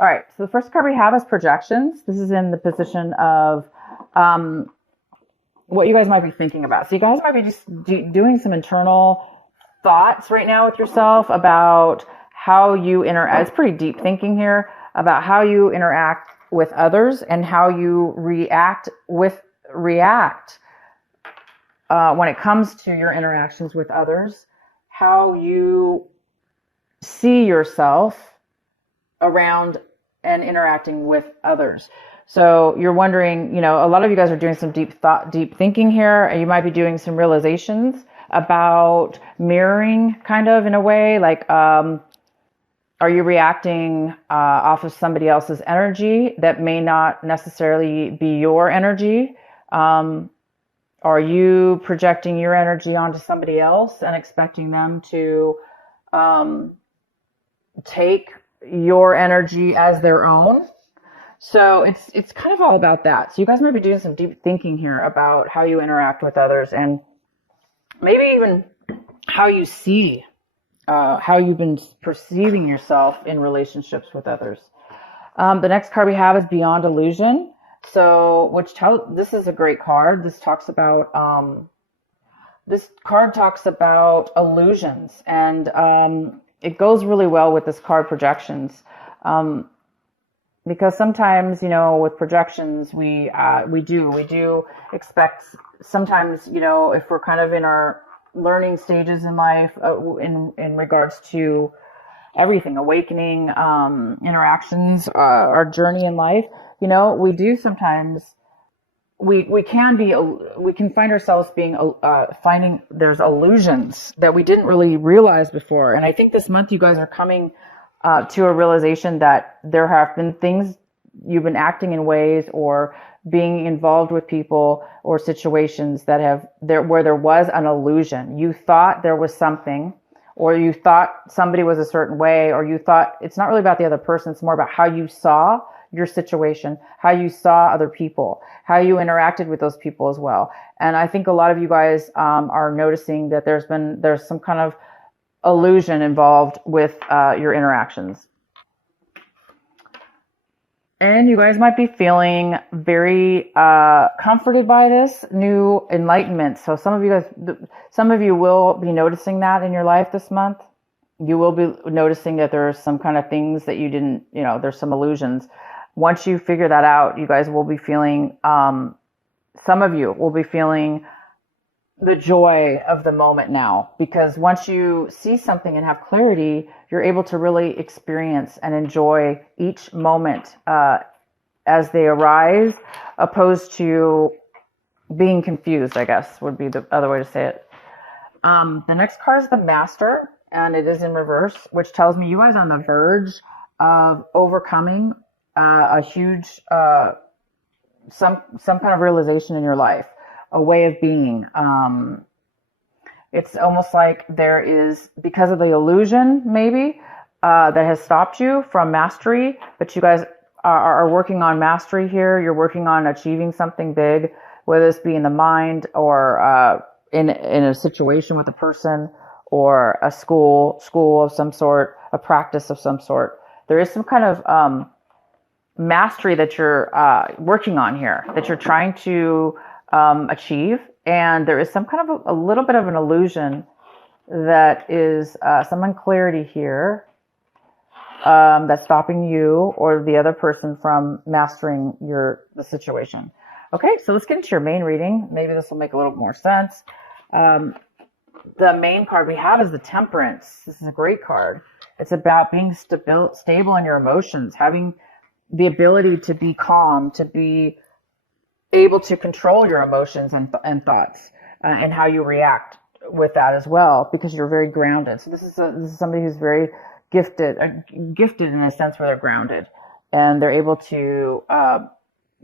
All right, so the first card we have is projections. This is in the position of what you guys might be thinking about. So you guys might be just doing some internal thoughts right now with yourself about how you interact. It's pretty deep thinking here about how you interact with others and how you react when it comes to your interactions with others, how you see yourself around and interacting with others. So you're wondering, a lot of you guys are doing some deep thinking here, and you might be doing some realizations about mirroring, kind of, in a way, like, are you reacting off of somebody else's energy that may not necessarily be your energy? Are you projecting your energy onto somebody else and expecting them to take your energy as their own? So it's kind of all about that. So you guys might be doing some deep thinking here about how you interact with others, and maybe even how you see, how you've been perceiving yourself in relationships with others. The next card we have is Beyond Illusion. So, this is a great card. This talks about, this card talks about illusions, and it goes really well with this card, projections. Because sometimes, with projections, we do expect sometimes, if we're kind of in our learning stages in life, in regards to everything, awakening, interactions, our journey in life, we do sometimes, we can find ourselves finding there's illusions that we didn't really realize before. And I think this month you guys are coming to a realization that there have been things you've been acting in ways or being involved with people or situations where there was an illusion. You thought there was something, or you thought somebody was a certain way, or you thought it's not really about the other person. It's more about how you saw your situation, how you saw other people, how you interacted with those people as well. And I think a lot of you guys are noticing that there's some kind of illusion involved with your interactions. And you guys might be feeling very comforted by this new enlightenment. So some of you will be noticing that in your life this month. You will be noticing that there's some kind of things that you didn't, there's some illusions. Once you figure that out, you guys will be feeling, some of you will be feeling the joy of the moment now, because once you see something and have clarity, you're able to really experience and enjoy each moment as they arise, opposed to being confused, I guess would be the other way to say it. The next card is the Master, and it is in reverse, which tells me you guys are on the verge of overcoming a huge, some kind of realization in your life, a way of being. It's almost like there is, because of the illusion maybe, that has stopped you from mastery, but you guys are working on mastery here. You're working on achieving something big, whether this be in the mind or in a situation with a person, or a school of some sort, a practice of some sort. There is some kind of mastery that you're working on here, that you're trying to achieve, and there is some kind of a little bit of an illusion that is some unclarity here that's stopping you or the other person from mastering the situation. Okay, so let's get into your main reading. Maybe this will make a little more sense. The main card we have is the Temperance. This is a great card. It's about being stable in your emotions, having the ability to be calm, to be able to control your emotions and thoughts, and how you react with that as well, because you're very grounded. So this is somebody who's very gifted in a sense where they're grounded, and they're able to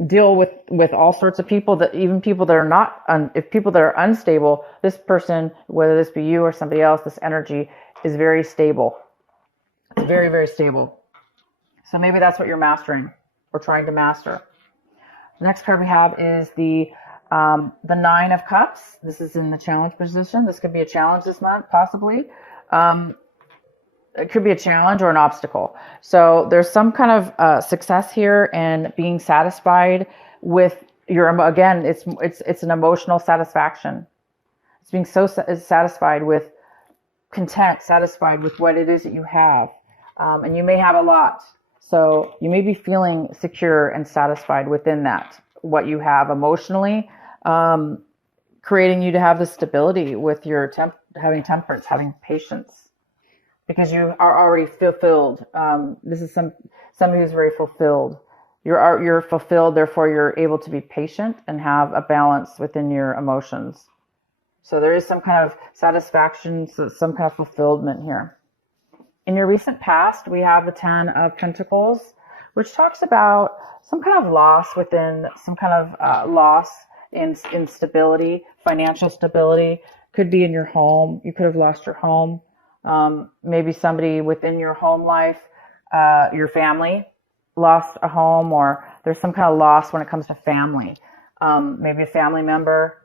deal with all sorts of people, that even people that are not, if people that are unstable, this person, whether this be you or somebody else, this energy is very stable. It's very, very stable. So maybe that's what you're mastering or trying to master. The next card we have is the Nine of Cups. This is in the challenge position. This could be a challenge this month, possibly. it could be a challenge or an obstacle. So there's some kind of success here and being satisfied with your, again, it's an emotional satisfaction. It's being so satisfied with content, satisfied with what it is that you have. And you may have a lot. So you may be feeling secure and satisfied within that, what you have emotionally, creating you to have the stability with your having temperance, having patience, because you are already fulfilled. This is somebody who's very fulfilled. You're fulfilled, therefore you're able to be patient and have a balance within your emotions. So there is some kind of satisfaction, some kind of fulfillment here. In your recent past, we have the 10 of Pentacles, which talks about some kind of loss within, some kind of loss in stability, financial stability. Could be in your home. You could have lost your home. Maybe somebody within your home life, your family, lost a home, or there's some kind of loss when it comes to family. Maybe a family member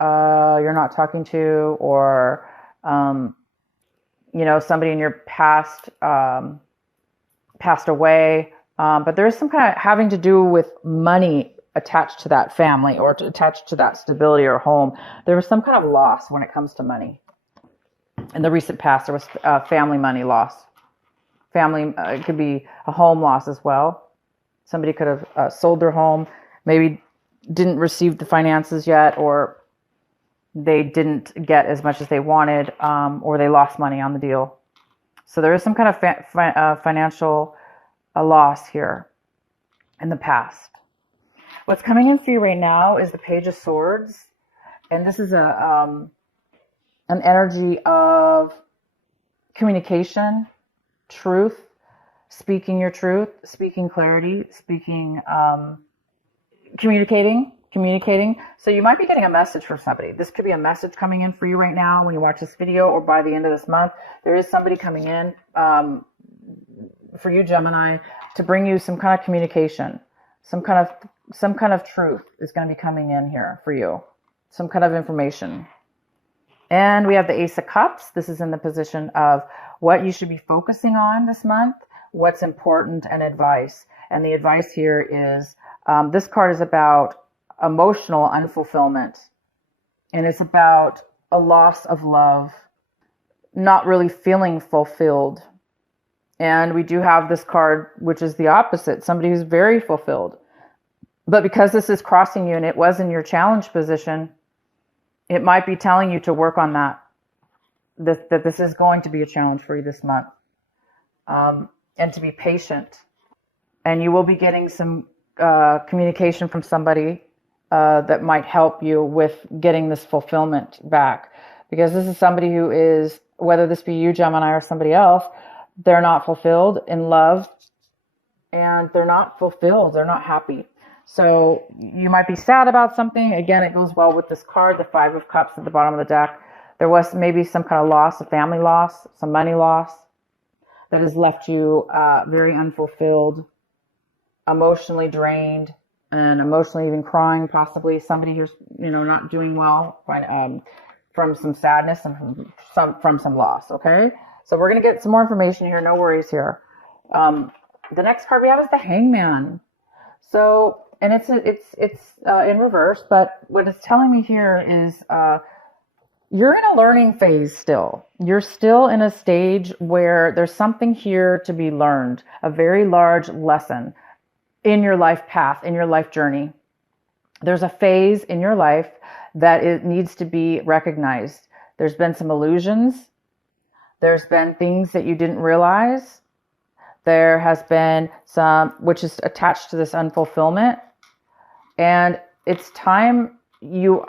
you're not talking to, or somebody in your past passed away. But there's some kind of having to do with money attached to that family or attached to that stability or home. There was some kind of loss when it comes to money. In the recent past, there was family money loss. Family, it could be a home loss as well. Somebody could have sold their home, maybe didn't receive the finances yet, or they didn't get as much as they wanted, or they lost money on the deal. So there is some kind of financial loss here in the past. What's coming in for you right now is the Page of Swords. And this is an energy of communication, truth, speaking your truth, speaking clarity, speaking, communicating. So you might be getting a message from somebody. This could be a message coming in for you right now when you watch this video, or by the end of this month. There is somebody coming in for you, Gemini, to bring you some kind of communication, some kind of truth is going to be coming in here for you, some kind of information. And we have the Ace of Cups. This is in the position of what you should be focusing on this month, what's important, and advice. And the advice here is, this card is about emotional unfulfillment. And it's about a loss of love, not really feeling fulfilled. And we do have this card, which is the opposite, somebody who's very fulfilled. But because this is crossing you and it was in your challenge position, it might be telling you to work on that this is going to be a challenge for you this month. And to be patient. And you will be getting some communication from somebody that might help you with getting this fulfillment back. Because this is somebody who is, whether this be you, Gemini, or somebody else, they're not fulfilled in love, and they're not fulfilled. They're not happy. So you might be sad about something. Again, it goes well with this card, the Five of Cups at the bottom of the deck. There was maybe some kind of loss, a family loss, some money loss that has left you very unfulfilled, emotionally drained, and emotionally even crying, possibly. Somebody who's, not doing well from some sadness and from some loss, okay? So we're going to get some more information here. No worries here. The next card we have is the Hangman. So, and it's in reverse, but what it's telling me here is you're in a learning phase still. You're still in a stage where there's something here to be learned, a very large lesson in your life path, in your life journey. There's a phase in your life that it needs to be recognized. There's been some illusions. There's been things that you didn't realize. There has been some, which is attached to this unfulfillment. And it's time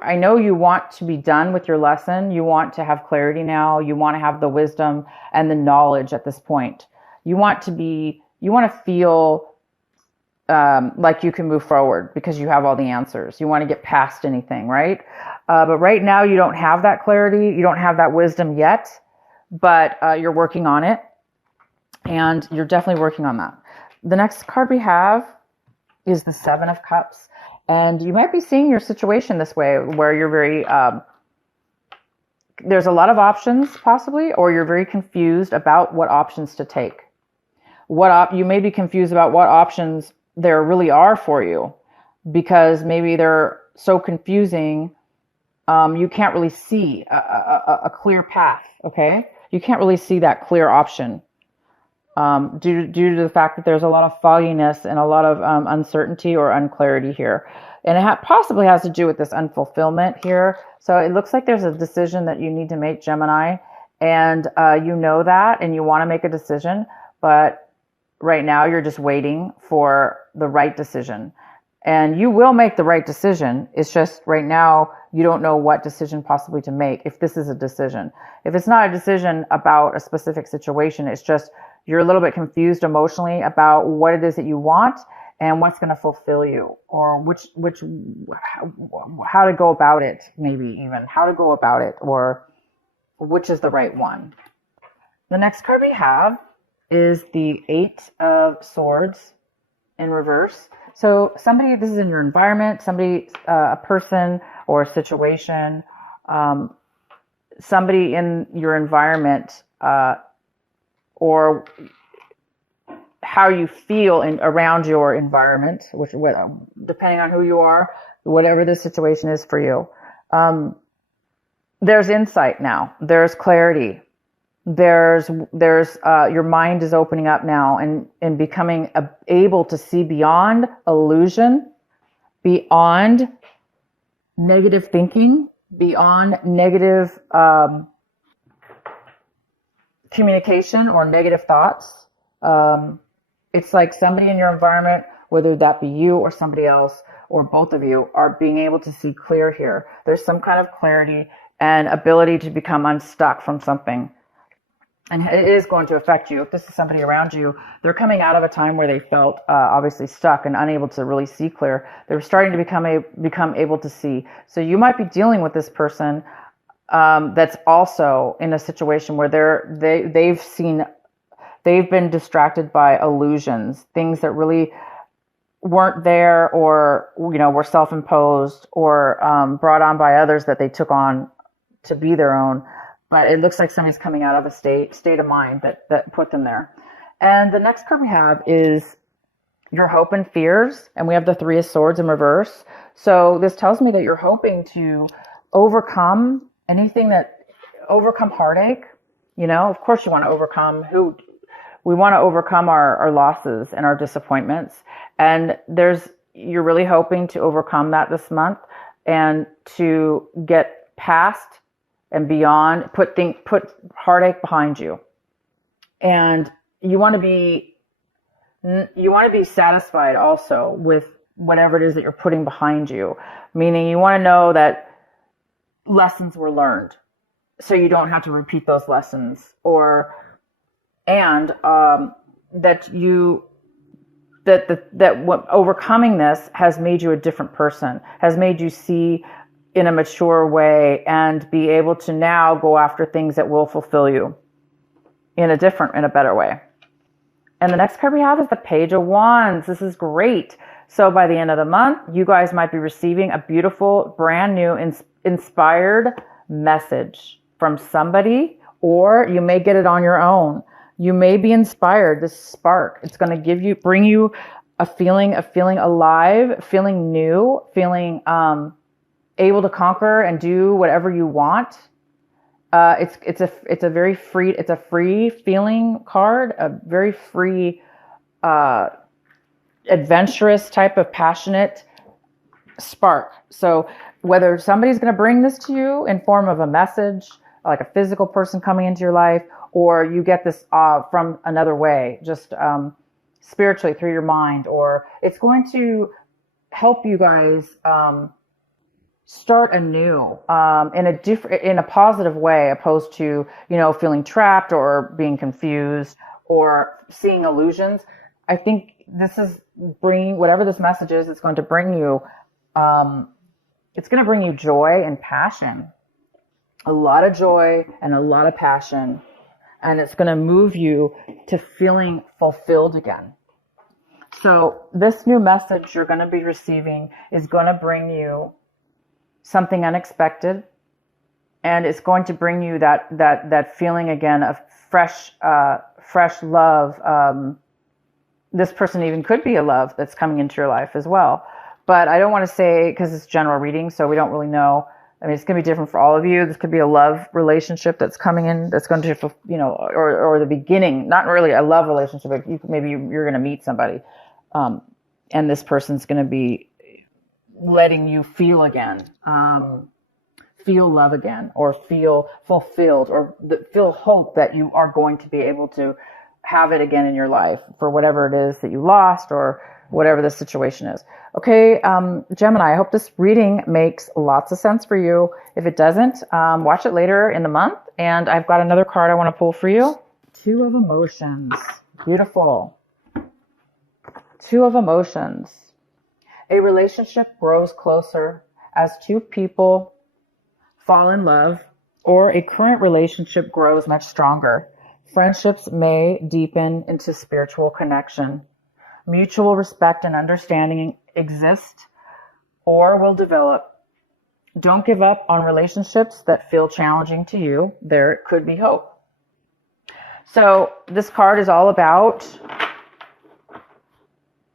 I know you want to be done with your lesson. You want to have clarity now. You want to have the wisdom and the knowledge at this point. You want to feel like you can move forward because you have all the answers. You want to get past anything, right? But right now you don't have that clarity. You don't have that wisdom yet, but you're working on it, and you're definitely working on that. The next card we have is the Seven of Cups. And you might be seeing your situation this way, where you're very there's a lot of options possibly, or you're very confused about what options to take. You may be confused about what options there really are for you, because maybe they're so confusing. You can't really see a clear path. Okay. You can't really see that clear option, due to the fact that there's a lot of fogginess and a lot of uncertainty or unclarity here. And it possibly has to do with this unfulfillment here. So it looks like there's a decision that you need to make, Gemini, and you know that, and you want to make a decision, but right now you're just waiting for the right decision. And you will make the right decision. It's just right now you don't know what decision possibly to make, if this is a decision. If it's not a decision about a specific situation, it's just you're a little bit confused emotionally about what it is that you want and what's going to fulfill you, or how to go about it, maybe even how to go about it, or which is the right one. The next card we have is the Eight of Swords in reverse. So this is in your environment, a person or a situation, somebody in your environment, or how you feel around your environment, depending on who you are, whatever the situation is for you. There's insight now. There's clarity. There's your mind is opening up now and becoming able to see beyond illusion, beyond negative thinking, beyond negative communication or negative thoughts. It's like somebody in your environment, whether that be you or somebody else or both of you, are being able to see clear here. There's some kind of clarity and ability to become unstuck from something. And it is going to affect you. If this is somebody around you, they're coming out of a time where they felt obviously stuck and unable to really see clear. They're starting to become able to see. So you might be dealing with this person that's also in a situation where they've been distracted by illusions, things that really weren't there, or were self-imposed or brought on by others that they took on to be their own. But it looks like somebody's coming out of a state of mind that put them there. And the next card we have is your hope and fears. And we have the Three of Swords in reverse. So this tells me that you're hoping to overcome heartache. Of course you want to overcome we want to overcome our losses and our disappointments. And you're really hoping to overcome that this month and to get past and beyond, put heartache behind you. And you want to be satisfied also with whatever it is that you're putting behind you. Meaning you want to know that lessons were learned, so you don't have to repeat those lessons, that overcoming this has made you a different person, has made you see in a mature way and be able to now go after things that will fulfill you in a better way. And the next card we have is the Page of Wands. This is great. So by the end of the month, you guys might be receiving a beautiful, brand new, inspired message from somebody, or you may get it on your own. You may be inspired, this spark. It's going to bring you a feeling alive, feeling new, feeling able to conquer and do whatever you want. It's a free feeling card, a very free, adventurous type of passionate spark. So whether somebody's going to bring this to you in form of a message, like a physical person coming into your life, or you get this from another way, just spiritually through your mind, or it's going to help you guys start anew in a positive way, opposed to feeling trapped or being confused or seeing illusions. I think this is bringing whatever this message is. It's going to bring you. It's going to bring you joy and passion, a lot of joy and a lot of passion, and it's going to move you to feeling fulfilled again. So this new message you're going to be receiving is going to bring you something unexpected And it's going to bring you that feeling again of fresh love. This person even could be a love that's coming into your life as well. But I don't want to say, because it's general reading, so we don't really know. I mean, it's going to be different for all of you. This could be a love relationship that's coming in, that's going to, or the beginning, not really a love relationship, but maybe you're going to meet somebody. And this person's going to be letting you feel again, feel love again, or feel fulfilled, or feel hope that you are going to be able to have it again in your life for whatever it is that you lost or whatever the situation is. Okay, Gemini, I hope this reading makes lots of sense for you. If it doesn't, watch it later in the month. And I've got another card I want to pull for you. Two of Emotions. Beautiful. Two of Emotions. A relationship grows closer as two people fall in love, or a current relationship grows much stronger. Friendships may deepen into spiritual connection. Mutual respect and understanding exist or will develop. Don't give up on relationships that feel challenging to you. There could be hope. So this card is all about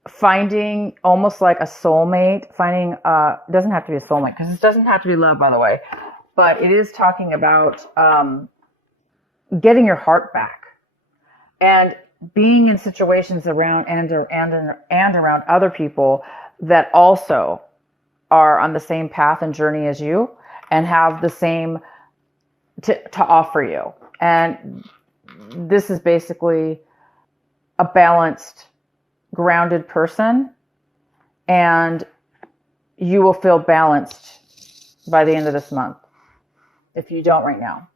finding almost like a soulmate, finding, it doesn't have to be a soulmate, because this doesn't have to be love, by the way, but it is talking about getting your heart back and being in situations around and around other people that also are on the same path and journey as you and have the same to offer you. And this is basically a balanced, grounded person, and you will feel balanced by the end of this month if you don't right now.